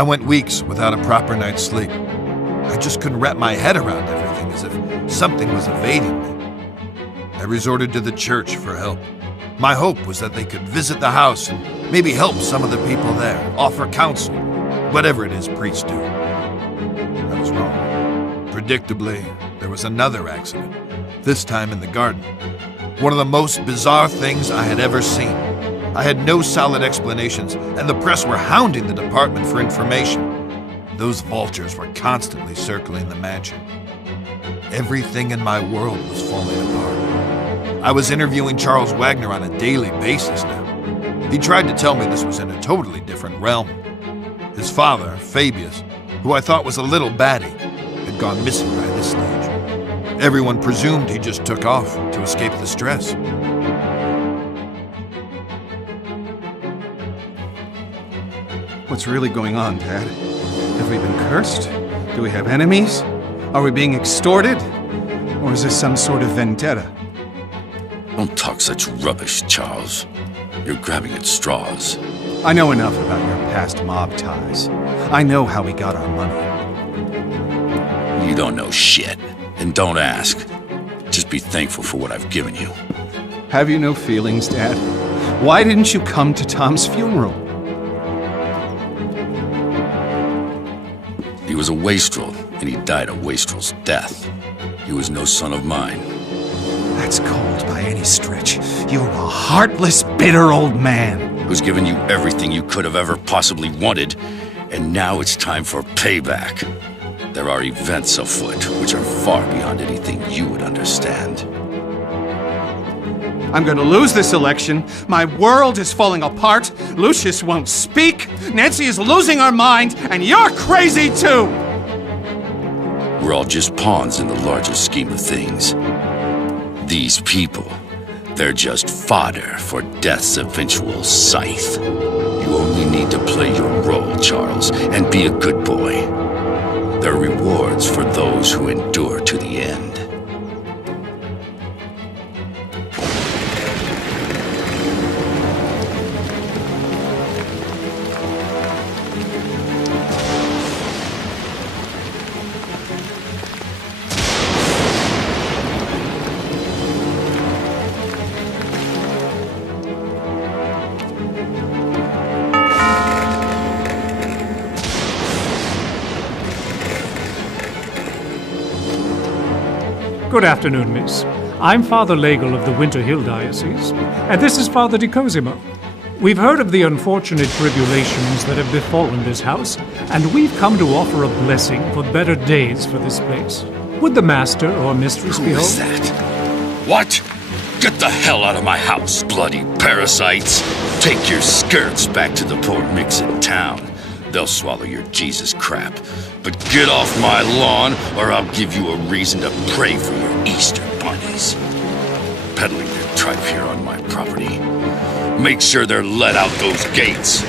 I went weeks without a proper night's sleep. I just couldn't wrap my head around everything, as if something was evading me. I resorted to the church for help. My hope was that they could visit the house and maybe help some of the people there, offer counsel, whatever it is priests do. I was wrong. Predictably, there was another accident, this time in the garden. One of the most bizarre things I had ever seen. I had no solid explanations, and the press were hounding the department for information. Those vultures were constantly circling the mansion. Everything in my world was falling apart. I was interviewing Charles Wagner on a daily basis now. He tried to tell me this was in a totally different realm. His father, Fabius, who I thought was a little batty, had gone missing by this stage. Everyone presumed he just took off to escape the stress. What's really going on, Dad? Have we been cursed? Do we have enemies? Are we being extorted? Or is this some sort of vendetta? Don't talk such rubbish, Charles. You're grabbing at straws. I know enough about your past mob ties. I know how we got our money. You don't know shit, and don't ask. Just be thankful for what I've given you. Have you no feelings, Dad? Why didn't you come to Tom's funeral? He was a wastrel, and he died a wastrel's death. He was no son of mine. That's cold by any stretch. You're a heartless, bitter old man. Who's given you everything you could have ever possibly wanted, and now it's time for payback. There are events afoot which are far beyond anything you would understand. I'm going to lose this election. My world is falling apart. Lucius won't speak. Nancy is losing her mind, and you're crazy too! We're all just pawns in the larger scheme of things. These people, they're just fodder for death's eventual scythe. You only need to play your role, Charles, and be a good boy. There are rewards for those who endure to the end. Good afternoon, miss. I'm Father Legel of the Winter Hill Diocese, and this is Father Di Cosimo. We've heard of the unfortunate tribulations that have befallen this house, and we've come to offer a blessing for better days for this place. Would the master or mistress be home? Who is that? What? Get the hell out of my house, bloody parasites! Take your skirts back to the poor micks in town. They'll swallow your Jesus crap. But get off my lawn, or I'll give you a reason to pray for your Easter bunnies. Peddling their tripe here on my property. Make sure they're let out those gates.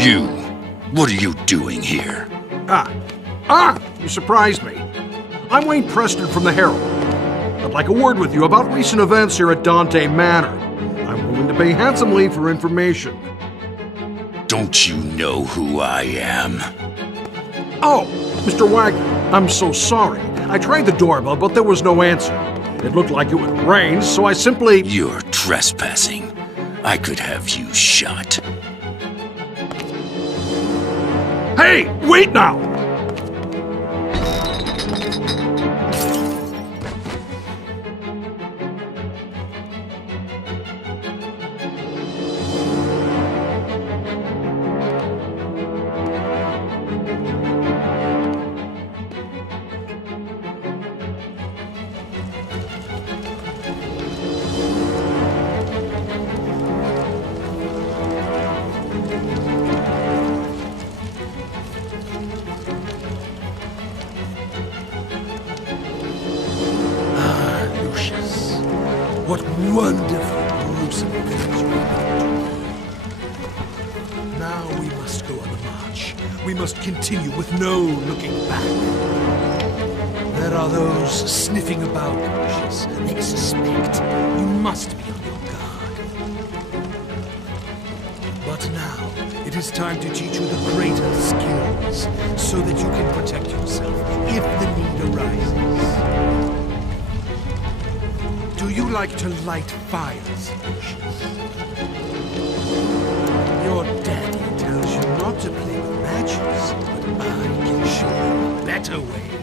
you? What are you doing here? You surprised me. I'm Wayne Preston from the Herald. I'd like a word with you about recent events here at Dante Manor. I'm willing to pay handsomely for information. Don't you know who I am? Oh, Mr. Wagner, I'm so sorry. I tried the doorbell, but there was no answer. It looked like it would rain, so I simply... You're trespassing. I could have you shot. Hey, wait now! LUCIUS. What wonderful, gruesome things we do. Now we must go on the march. We must continue with no looking back. There are those sniffing about, LUCIUS. They suspect. You must be on your guard. But now, it is time to teach you the greater skills, so that you can protect yourself if the need arises. Do you like to light fires, LUCIUS? Your daddy tells you not to play with matches, but I can show you a better way.